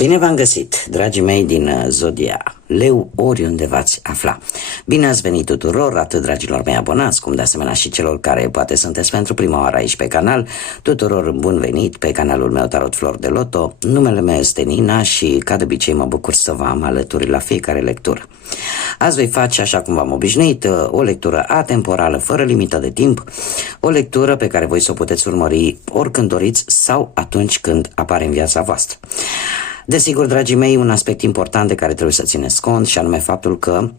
Bine v-am găsit, dragii mei din Zodia Leu, oriunde v-ați afla. Bine ați venit tuturor, atât dragilor mei abonați, cum de asemenea și celor care poate sunteți pentru prima oară aici pe canal. Tuturor bun venit pe canalul meu Tarot Flor de Loto. Numele meu este Nina și, ca de obicei, mă bucur să vă am alături la fiecare lectură. Azi voi face, așa cum v-am obișnuit, o lectură atemporală, fără limită de timp, o lectură pe care voi să o puteți urmări oricând doriți sau atunci când apare în viața voastră. Desigur, dragii mei, un aspect important de care trebuie să țineți cont și anume faptul că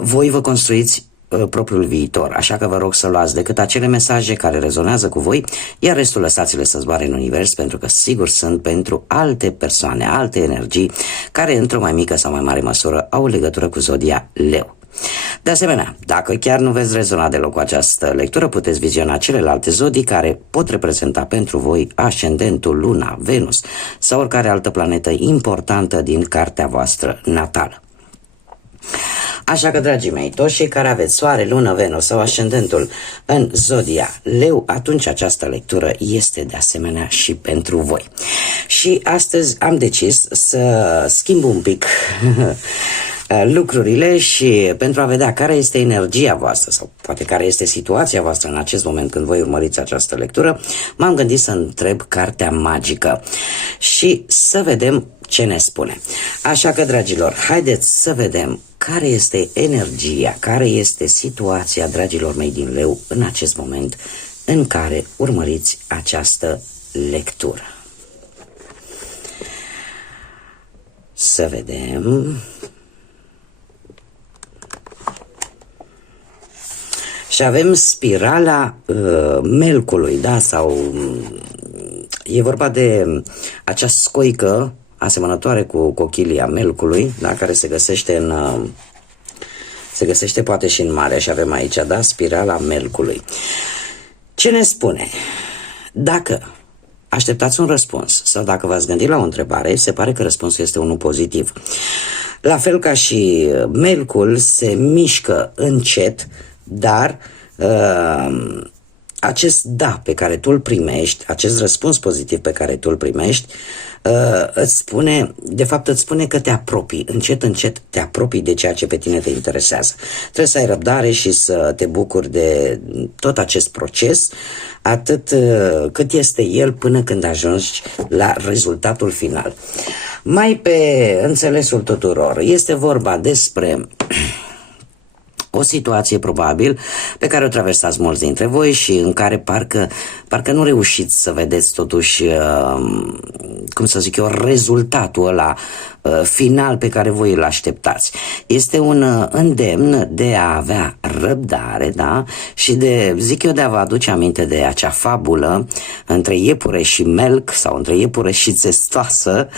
voi vă construiți propriul viitor, așa că vă rog să luați decât acele mesaje care rezonează cu voi, iar restul lăsați-le să zboare în univers, pentru că sigur sunt pentru alte persoane, alte energii care într-o mai mică sau mai mare măsură au legătură cu Zodia Leu. De asemenea, dacă chiar nu veți rezona deloc cu această lectură, puteți viziona celelalte zodii care pot reprezenta pentru voi ascendentul, Luna, Venus sau oricare altă planetă importantă din cartea voastră natală. Așa că, dragii mei, toți cei care aveți Soare, Lună, Venus sau ascendentul în Zodia Leu, atunci această lectură este de asemenea și pentru voi. Și astăzi am decis să schimb un pic lucrurile și pentru a vedea care este energia voastră sau poate care este situația voastră în acest moment când voi urmăriți această lectură, m-am gândit să întreb cartea magică și să vedem ce ne spune. Așa că, dragilor, haideți să vedem care este energia, care este situația, dragilor mei din Leu, în acest moment în care urmăriți această lectură. Să vedem. Și avem spirala melcului, da? Sau e vorba de acea scoică asemănătoare cu cochilia melcului, da? Care se găsește se găsește poate și în mare și avem aici, da? Spirala melcului. Ce ne spune? Dacă așteptați un răspuns sau dacă v-ați gândit la o întrebare, se pare că răspunsul este unul pozitiv. La fel ca și melcul se mișcă încet, dar acest da pe care tu îl primești, acest răspuns pozitiv pe care tu îl primești, îți spune, de fapt îți spune că te apropii, încet, încet te apropii de ceea ce pe tine te interesează. Trebuie să ai răbdare și să te bucuri de tot acest proces, atât cât este el până când ajungi la rezultatul final. Mai pe înțelesul tuturor, este vorba despre o situație probabil pe care o traversați mulți dintre voi și în care parcă nu reușiți să vedeți totuși, cum să zic eu, rezultatul ăla final pe care voi îl așteptați. Este un îndemn de a avea răbdare, da? Și zic eu, de a vă aduce aminte de acea fabulă între iepure și melc sau între iepure și țestoasă,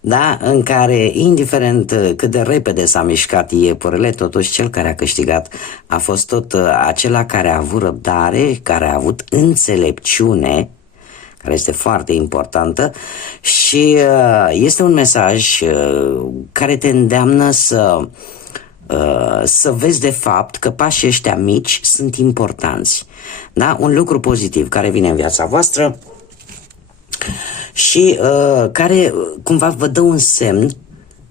da? În care, indiferent cât de repede s-a mișcat iepurele, totuși cel care a câștigat a fost tot acela care a avut răbdare, care a avut înțelepciune, care este foarte importantă și este un mesaj care te îndeamnă să vezi de fapt că pașii ăștia mici sunt importanți. Da? Un lucru pozitiv care vine în viața voastră și care cumva vă dă un semn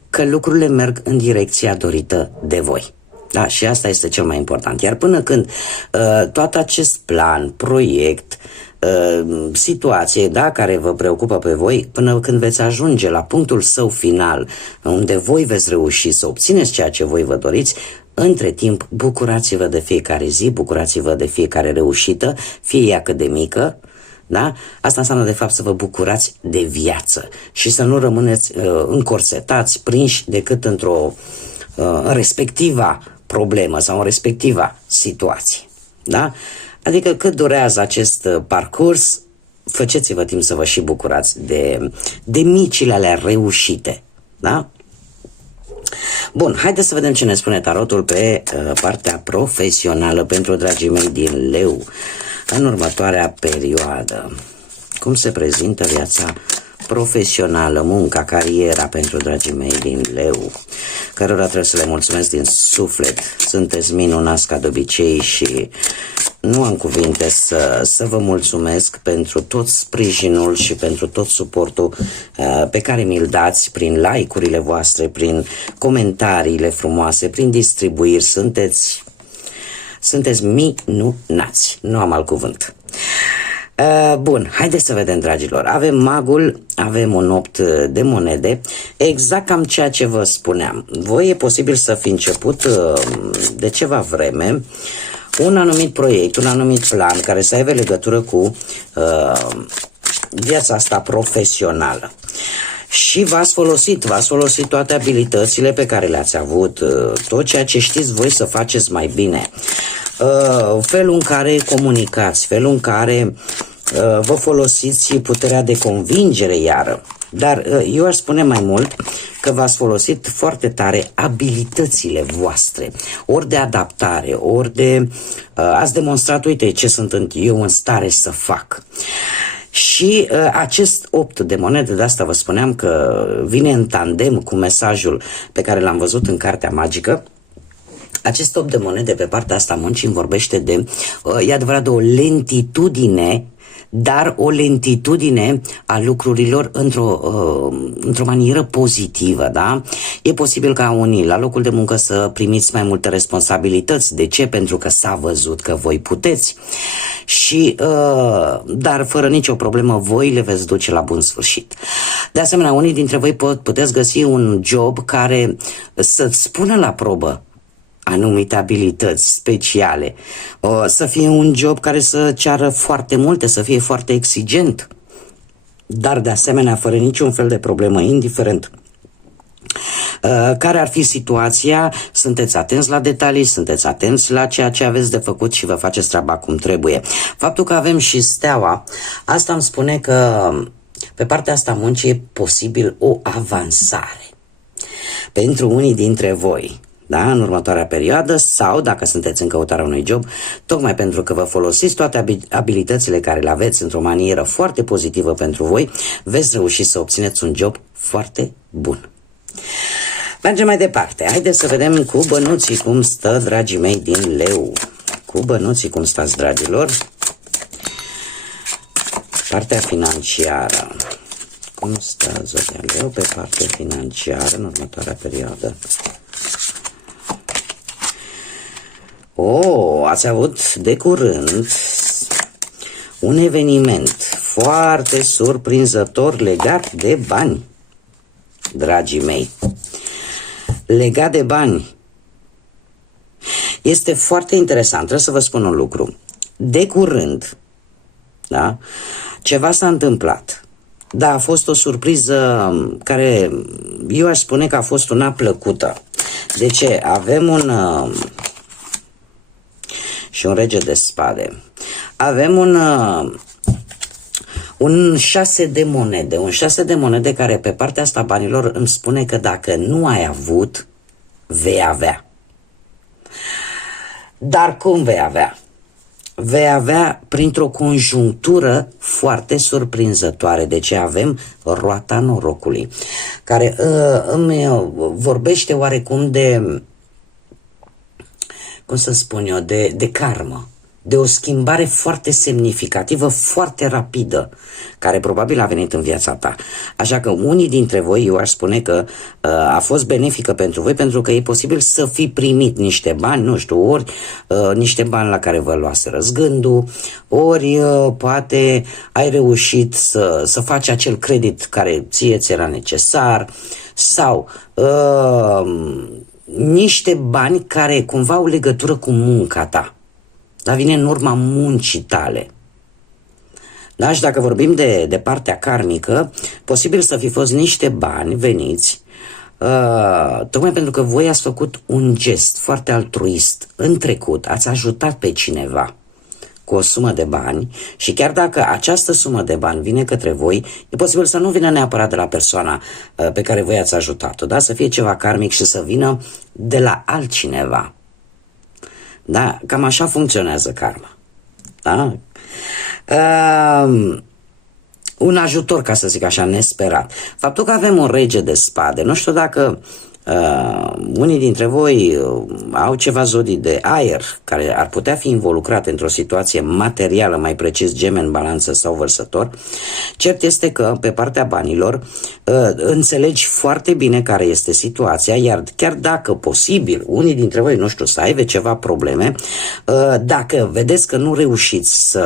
că lucrurile merg în direcția dorită de voi. Da? Și asta este cel mai important. Iar până când tot acest plan, proiect, situație, da, care vă preocupă pe voi, până când veți ajunge la punctul său final, unde voi veți reuși să obțineți ceea ce voi vă doriți, între timp bucurați-vă de fiecare zi, bucurați-vă de fiecare reușită, fie ea cât de mică, da? Asta înseamnă de fapt să vă bucurați de viață și să nu rămâneți încorsetați, prinși decât într-o respectiva problemă sau în respectiva situație, da? Adică cât durează acest parcurs, faceți-vă timp să vă și bucurați de micile alea reușite, da? Bun, haideți să vedem ce ne spune tarotul pe partea profesională pentru dragii mei din Leu în următoarea perioadă. Cum se prezintă viața profesională, munca, cariera pentru dragii mei din Leu, cărora trebuie să le mulțumesc din suflet. Sunteți minunați ca de obicei și nu am cuvinte să vă mulțumesc pentru tot sprijinul și pentru tot suportul pe care mi-l dați prin like-urile voastre, prin comentariile frumoase, prin distribuiri. Sunteți minunați, nu am alt cuvânt. Bun, haideți să vedem, dragilor. Avem magul, avem un 8 de monede, exact cam ceea ce vă spuneam. Voi e posibil să fi început de ceva vreme un anumit proiect, un anumit plan care să aibă legătură cu viața asta profesională. Și v-ați folosit toate abilitățile pe care le-ați avut, tot ceea ce știți voi să faceți mai bine, felul în care comunicați, felul în care vă folosiți puterea de convingere iară. Dar eu aș spune mai mult că v-ați folosit foarte tare abilitățile voastre, ori de adaptare, ori de... ați demonstrat, uite ce sunt eu în stare să fac. Și acest 8 de monede, de asta vă spuneam că vine în tandem cu mesajul pe care l-am văzut în Cartea Magică. Acest 8 de monede pe partea asta muncii îmi vorbește de, e adevărat, de o lentitudine, dar o lentitudine a lucrurilor într-o manieră pozitivă, da? E posibil ca unii la locul de muncă să primiți mai multe responsabilități. De ce? Pentru că s-a văzut că voi puteți. Și, dar fără nicio problemă voi le veți duce la bun sfârșit. De asemenea, unii dintre voi puteți găsi un job care să-ți pună la probă anumite abilități speciale, să fie un job care să ceară foarte multe, să fie foarte exigent, dar de asemenea fără niciun fel de problemă, indiferent care ar fi situația, sunteți atenți la detalii, sunteți atenți la ceea ce aveți de făcut și vă faceți treaba cum trebuie. Faptul că avem și steaua, asta îmi spune că pe partea asta muncii e posibil o avansare pentru unii dintre voi, da, în următoarea perioadă, sau dacă sunteți în căutarea unui job, tocmai pentru că vă folosiți toate abilitățile care le aveți într-o manieră foarte pozitivă pentru voi, veți reuși să obțineți un job foarte bun. Mergem mai departe. Haideți să vedem cu bănuții cum stă, dragii mei din Leu. Cu bănuții cum stați, dragilor? Partea financiară. Cum stă Zodia Leu pe partea financiară în următoarea perioadă? Ați avut de curând un eveniment foarte surprinzător legat de bani, dragii mei. Legat de bani. Este foarte interesant, trebuie să vă spun un lucru. De curând, da, ceva s-a întâmplat. Da, a fost o surpriză care eu aș spune că a fost una plăcută. De ce? Avem și un rege de spade. Avem un 6 de monede. Un 6 de monede care pe partea asta banilor îmi spune că dacă nu ai avut, vei avea. Dar cum vei avea? Vei avea printr-o conjunctură foarte surprinzătoare. De ce avem roata norocului, care îmi vorbește oarecum de, cum să spun eu, de karmă, de o schimbare foarte semnificativă, foarte rapidă, care probabil a venit în viața ta. Așa că unii dintre voi, eu aș spune că a fost benefică pentru voi, pentru că e posibil să fi primit niște bani, nu știu, ori niște bani la care vă luaseră gândul, ori poate ai reușit să faci acel credit care ție ți era necesar, sau niște bani care cumva au legătură cu munca ta, dar vine în urma muncii tale. Da? Și dacă vorbim de partea karmică, posibil să fi fost niște bani veniți tocmai pentru că voi ați făcut un gest foarte altruist în trecut, ați ajutat pe cineva cu o sumă de bani și chiar dacă această sumă de bani vine către voi, e posibil să nu vină neapărat de la persoana pe care voi ați ajutat-o, da? Să fie ceva karmic și să vină de la altcineva. Da? Cam așa funcționează karma. Da? un ajutor, ca să zic așa, nesperat. Faptul că avem un rege de spade, nu știu dacă unii dintre voi au ceva zodii de aer care ar putea fi involucrate într-o situație materială, mai precis Gemen, Balanță sau Vărsător. Cert este că pe partea banilor înțelegi foarte bine care este situația, iar chiar dacă posibil unii dintre voi, nu știu, să aibă ceva probleme, dacă vedeți că nu reușiți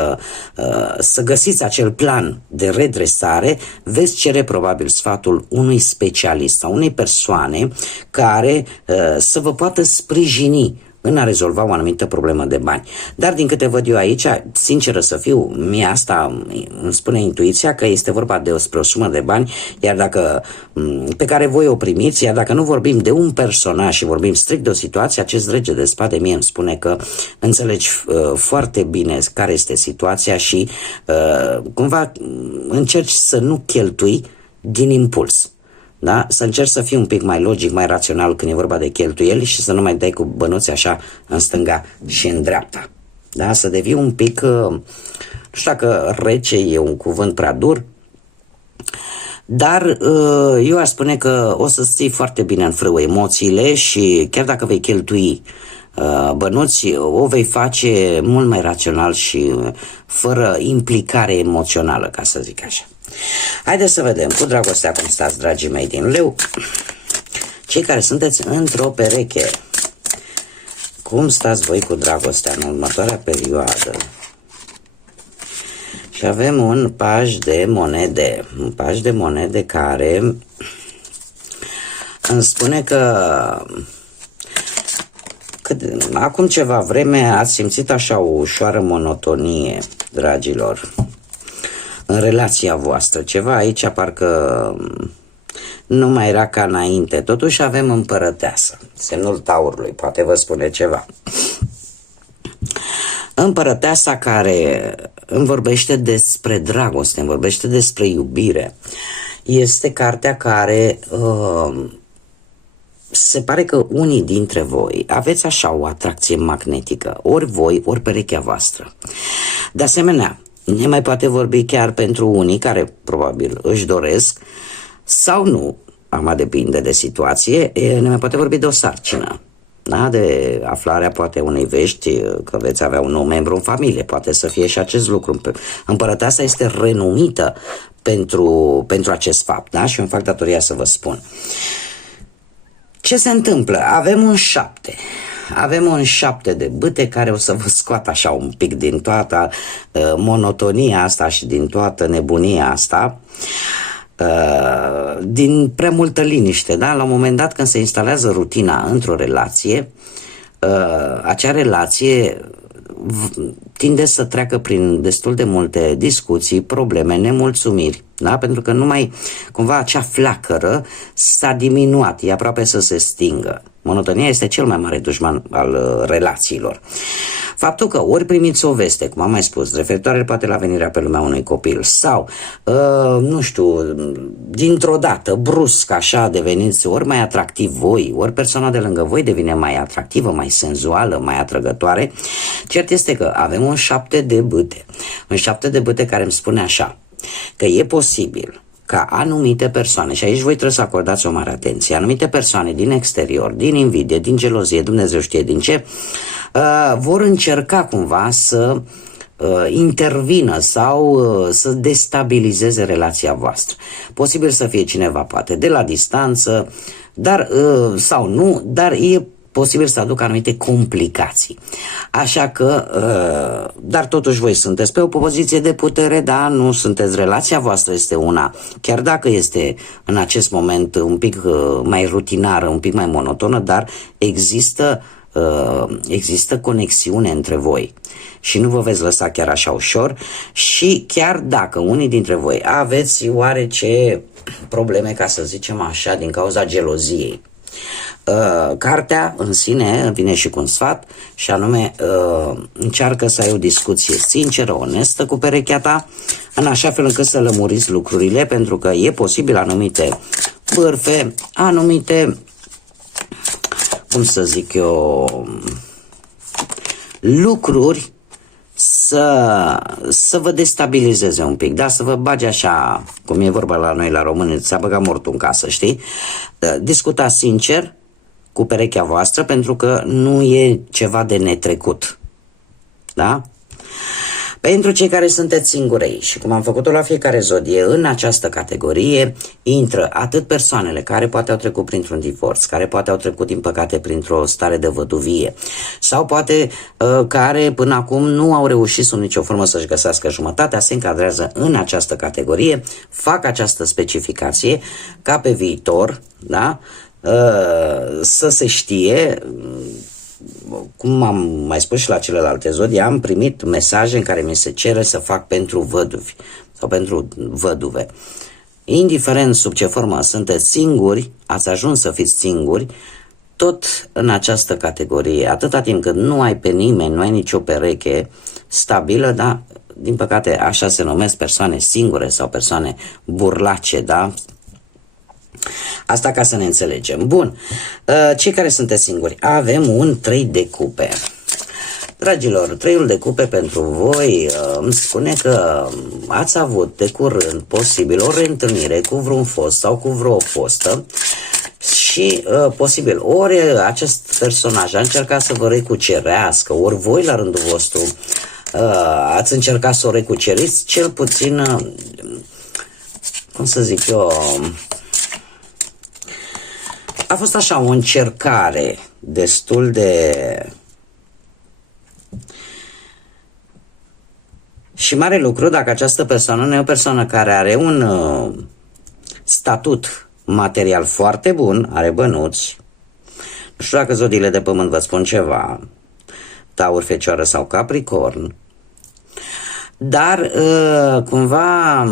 să găsiți acel plan de redresare, veți cere probabil sfatul unui specialist sau unei persoane care să vă poată sprijini în a rezolva o anumită problemă de bani. Dar din câte văd eu aici, sinceră să fiu, mie asta îmi spune intuiția că este vorba despre o sumă de bani, iar dacă pe care voi o primiți, iar dacă nu vorbim de un personaj și vorbim strict de o situație, acest rege de spade mie îmi spune că înțelegi foarte bine care este situația și cumva încerci să nu cheltui din impuls. Da? Să încerci să fii un pic mai logic, mai rațional când e vorba de cheltuieli și să nu mai dai cu bănuți așa în stânga și în dreapta. Da? Să devii un pic, nu știu dacă rece e un cuvânt prea dur, dar eu aș spune că o să ții foarte bine în frâu emoțiile și chiar dacă vei cheltui bănuți, o vei face mult mai rațional și fără implicare emoțională, ca să zic așa. Haideți să vedem cu dragostea cum stați, dragii mei din Leu, cei care sunteți într-o pereche. Cum stați voi cu dragostea în următoarea perioadă? Și avem un paj de monede. Un paj de monede care îmi spune că acum ceva vreme ați simțit așa o ușoară monotonie, dragilor, în relația voastră. Ceva aici parcă nu mai era ca înainte. Totuși avem împărăteasă, semnul taurului, poate vă spune ceva. Împărăteasa care îmi vorbește despre dragoste, îmi vorbește despre iubire. Este cartea care se pare că unii dintre voi aveți așa o atracție magnetică, ori voi, ori perechea voastră. De asemenea, ne mai poate vorbi chiar pentru unii care probabil își doresc sau nu, acum depinde de situație, ne mai poate vorbi de o sarcină. Da? De aflarea poate unei vești că veți avea un nou membru în familie, poate să fie și acest lucru. Împărăteasa este renumită pentru acest fapt, da? Și îmi fac datoria să vă spun. Ce se întâmplă? Avem un 7. Avem un 7 de bâte care o să vă scoată așa un pic din toată monotonia asta și din toată nebunia asta, din prea multă liniște, da? La un moment dat când se instalează rutina într-o relație, acea relație tinde să treacă prin destul de multe discuții, probleme, nemulțumiri, da? Pentru că numai cumva acea flacără s-a diminuat, e aproape să se stingă. Monotonia este cel mai mare dușman al relațiilor. Faptul că ori primiți o veste, cum am mai spus, referitoare poate la venirea pe lumea unui copil sau, nu știu, dintr-o dată, brusc așa deveniți ori mai atractiv voi, ori persoana de lângă voi devine mai atractivă, mai senzuală, mai atrăgătoare, cert este că avem un 7 de bâte. Un 7 de bâte care îmi spune așa, că e posibil ca anumite persoane, și aici voi trebuie să acordați o mare atenție, anumite persoane din exterior, din invidie, din gelozie, Dumnezeu știe din ce, vor încerca cumva să intervină sau să destabilizeze relația voastră. Posibil să fie cineva poate de la distanță, dar sau nu, dar e posibil să aducă anumite complicații. Așa că, dar totuși voi sunteți pe o poziție de putere, da, nu sunteți, relația voastră este una, chiar dacă este în acest moment un pic mai rutinară, un pic mai monotonă, dar există conexiune între voi și nu vă veți lăsa chiar așa ușor și chiar dacă unii dintre voi aveți oarece probleme, ca să zicem așa, din cauza geloziei, cartea în sine vine și cu un sfat și anume încearcă să ai o discuție sinceră, onestă cu perechea ta, în așa fel încât să lămuriți lucrurile, pentru că e posibil anumite bârfe, anumite, cum să zic eu, lucruri să vă destabilizeze un pic, da? Să vă bage așa, cum e vorba la noi la români, ți-a băgat mortul în casă, știi? Discutați sincer cu perechea voastră, pentru că nu e ceva de netrecut, da? Pentru cei care sunteți singurei și cum am făcut-o la fiecare zodie, în această categorie intră atât persoanele care poate au trecut printr-un divorț, care poate au trecut din păcate printr-o stare de văduvie sau poate care până acum nu au reușit sub nicio formă să-și găsească jumătatea, se încadrează în această categorie, fac această specificație ca pe viitor, da? Să se știe. Cum am mai spus și la celelalte zodii, am primit mesaje în care mi se cere să fac pentru văduvi sau pentru văduve. Indiferent sub ce formă sunteți singuri, ați ajuns să fiți singuri, tot în această categorie, atâta timp cât nu ai pe nimeni, nu ai nicio pereche stabilă, da? Din păcate așa se numesc persoane singure sau persoane burlace, da? Asta ca să ne înțelegem. Bun, cei care sunteți singuri, avem un 3 de cupe. Dragilor, 3-ul de cupe pentru voi îmi spune că ați avut de curând posibil o reîntâlnire cu vreun fost sau cu vreo fostă și posibil ori acest personaj a încercat să vă recucerească, ori voi la rândul vostru ați încercat să o recuceriți, cel puțin, cum să zic eu, a fost așa o încercare destul de... Și mare lucru dacă această persoană nu e o persoană care are un statut material foarte bun, are bănuți. Nu știu dacă zodiile de pământ vă spun ceva, Taur, Fecioară sau Capricorn, dar cumva...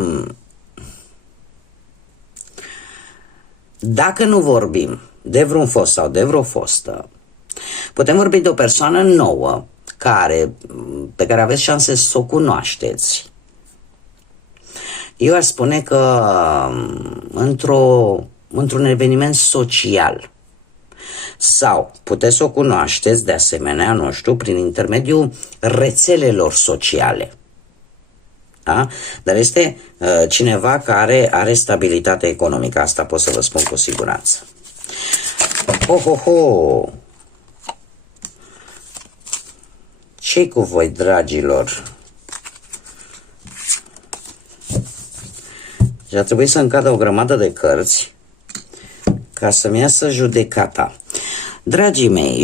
Dacă nu vorbim de vreun fost sau de vreo fostă, putem vorbi de o persoană nouă pe care aveți șanse să o cunoașteți. Eu aș spune că într-un eveniment social sau puteți să o cunoașteți de asemenea, nu știu, prin intermediul rețelelor sociale. Da? Dar este cineva care are stabilitate economică, asta pot să vă spun cu siguranță. Ce-i cu voi, dragilor? Și a trebuit să-mi cadă o grămadă de cărți ca să-mi iasă judecata. Dragii mei,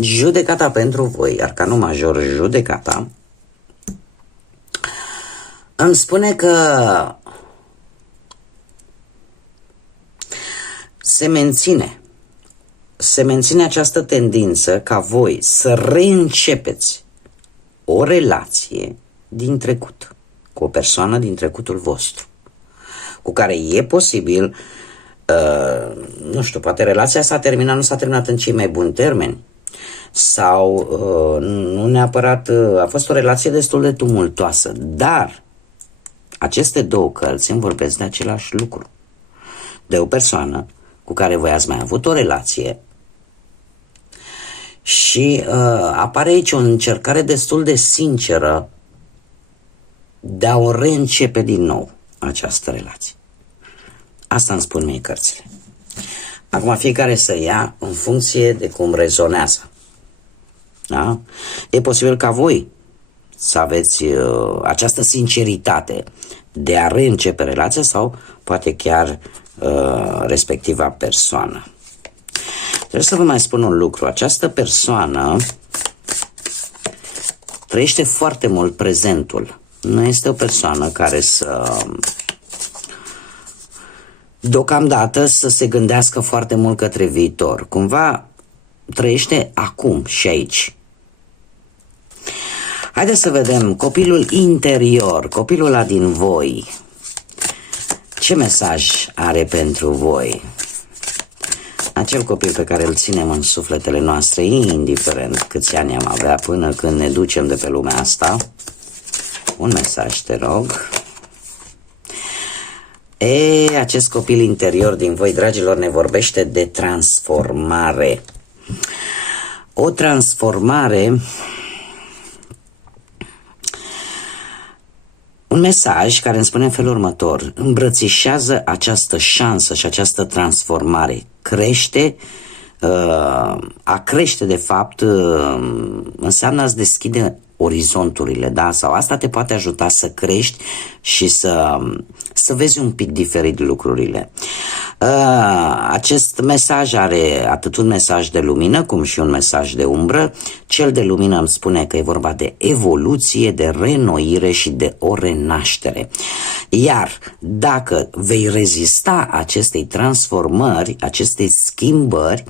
judecata pentru voi, arcanul major, judecata, îmi spune că se menține această tendință ca voi să reîncepeți o relație din trecut, cu o persoană din trecutul vostru, cu care e posibil, nu știu, poate relația s-a terminat, nu s-a terminat în cei mai buni termeni, sau nu neapărat, a fost o relație destul de tumultoasă, dar aceste două cărți îmi vorbesc de același lucru. De o persoană cu care voi ați mai avut o relație și apare aici o încercare destul de sinceră de a o reîncepe din nou această relație. Asta îmi spun mie cărțile. Acum fiecare să ia în funcție de cum rezonează. Da? E posibil ca voi să aveți această sinceritate de a reîncepe relația sau poate chiar respectiva persoană. Trebuie să vă mai spun un lucru. Această persoană trăiește foarte mult prezentul. Nu este o persoană care deocamdată să se gândească foarte mult către viitor. Cumva trăiește acum și aici. Haideți să vedem copilul interior, copilul ăla din voi. Ce mesaj are pentru voi? Acel copil pe care îl ținem în sufletele noastre, indiferent câți ani am avea până când ne ducem de pe lumea asta. Un mesaj, te rog. Acest copil interior din voi, dragilor, ne vorbește de transformare. O transformare un mesaj care îmi spune în felul următor: îmbrățișează această șansă și această transformare, crește. A crește, de fapt, înseamnă a-ți deschide orizonturile, da? Sau asta te poate ajuta să crești și să vezi un pic diferit lucrurile. Acest mesaj are atât un mesaj de lumină cum și un mesaj de umbră. Cel de lumină îmi spune că e vorba de evoluție, de reînnoire și de o renaștere. Iar dacă vei rezista acestei transformări, acestei schimbări,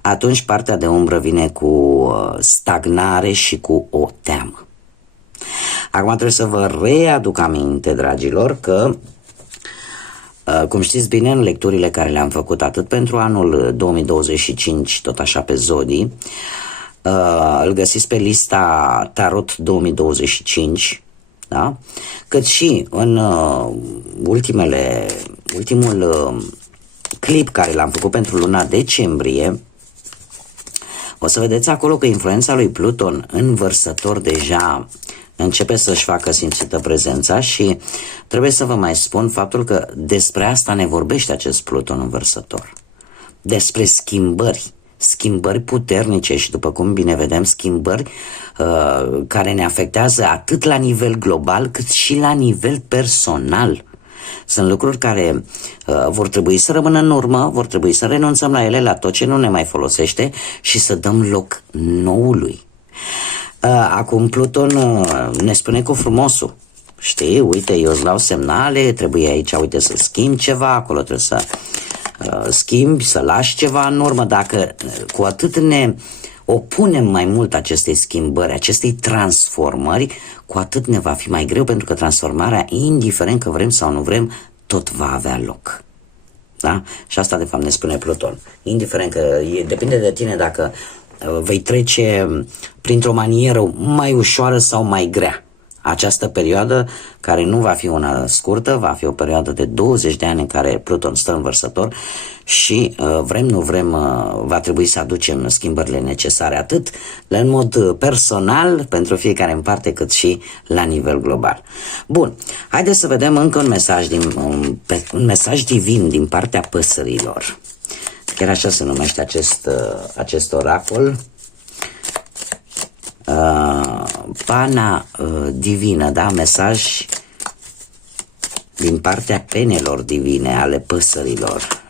atunci partea de umbră vine cu stagnare și cu o teamă. Acum trebuie să vă readuc aminte, dragilor, că cum știți bine, în lecturile care le-am făcut atât pentru anul 2025, tot așa pe zodii, îl găsiți pe lista Tarot 2025, da? Cât și în ultimul clip care l-am făcut pentru luna decembrie. O să vedeți acolo că influența lui Pluton în Vărsător deja începe să-și facă simțită prezența și trebuie să vă mai spun faptul că despre asta ne vorbește acest Pluton în Vărsător. Despre schimbări puternice și, după cum bine vedem, schimbări care ne afectează atât la nivel global cât și la nivel personal. Sunt lucruri care vor trebui să rămână în urmă, vor trebui să renunțăm la ele, la tot ce nu ne mai folosește și să dăm loc noului. Acum Pluton ne spune cu frumosul. Știi, uite, eu îți dau semnale, trebuie aici, uite, să schimbi ceva, acolo trebuie să schimbi, să lași ceva în urmă. Dacă cu atât ne opunem mai mult acestei schimbări, acestei transformări, cu atât ne va fi mai greu, pentru că transformarea, indiferent că vrem sau nu vrem, tot va avea loc. Da? Și asta de fapt ne spune Pluton. Indiferent că depinde de tine dacă vei trece printr-o manieră mai ușoară sau mai grea. Această perioadă, care nu va fi una scurtă, va fi o perioadă de 20 de ani în care Pluton stă în Vărsător și vrem, nu vrem, va trebui să aducem schimbările necesare atât în mod personal pentru fiecare în parte, cât și la nivel global. Bun, haideți să vedem încă un mesaj divin din partea păsărilor. Chiar așa se numește acest oracol. Pana divină, da? Mesaj din partea penelor divine ale păsărilor.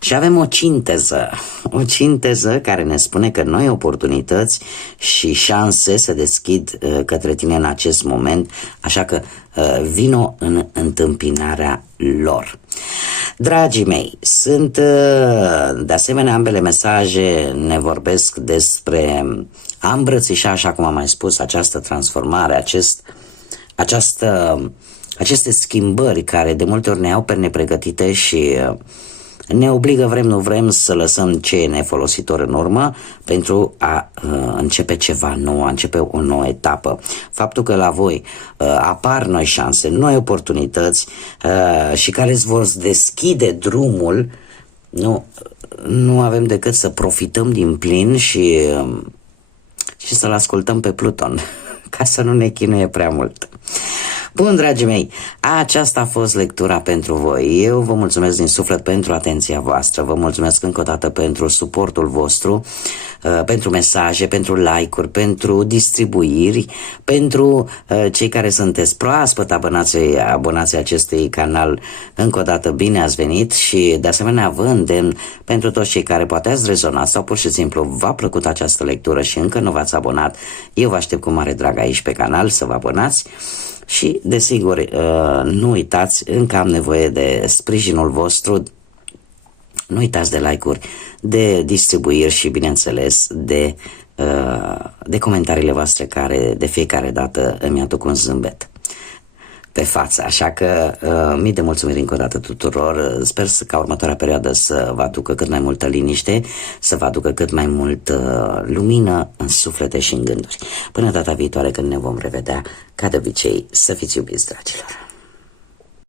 Și avem o cinteză care ne spune că noi oportunități și șanse se deschid către tine în acest moment, așa că vino în întâmpinarea lor. Dragii mei, sunt de asemenea ambele mesaje ne vorbesc despre a îmbrățișa, așa cum am mai spus, această transformare, aceste schimbări care de multe ori ne iau pe nepregătite și ne obligă, vrem nu vrem, să lăsăm ce e nefolositor în urmă pentru a începe ceva nou, a începe o nouă etapă. Faptul că la voi apar noi șanse, noi oportunități și care îți vor deschide drumul, nu avem decât să profităm din plin și să-l ascultăm pe Pluton, ca să nu ne chinuie prea mult. Bun, dragii mei, aceasta a fost lectura pentru voi. Eu vă mulțumesc din suflet pentru atenția voastră, vă mulțumesc încă o dată pentru suportul vostru, pentru mesaje, pentru like-uri, pentru distribuiri, pentru cei care sunteți proaspăt abonații acestui canal. Încă o dată bine ați venit și de asemenea vă îndemn pentru toți cei care poate ați rezonat sau pur și simplu v-a plăcut această lectură și încă nu v-ați abonat. Eu vă aștept cu mare drag aici pe canal să vă abonați. Și, desigur, nu uitați, încă am nevoie de sprijinul vostru, nu uitați de like-uri, de distribuiri și, bineînțeles, de comentariile voastre care de fiecare dată îmi aduc un zâmbet pe față. Așa că mii de mulțumiri încă o dată tuturor. Sper ca următoarea perioadă să vă aducă cât mai multă liniște, să vă aducă cât mai mult lumină în suflete și în gânduri. Până data viitoare când ne vom revedea, ca de obicei, să fiți iubiți, dragilor!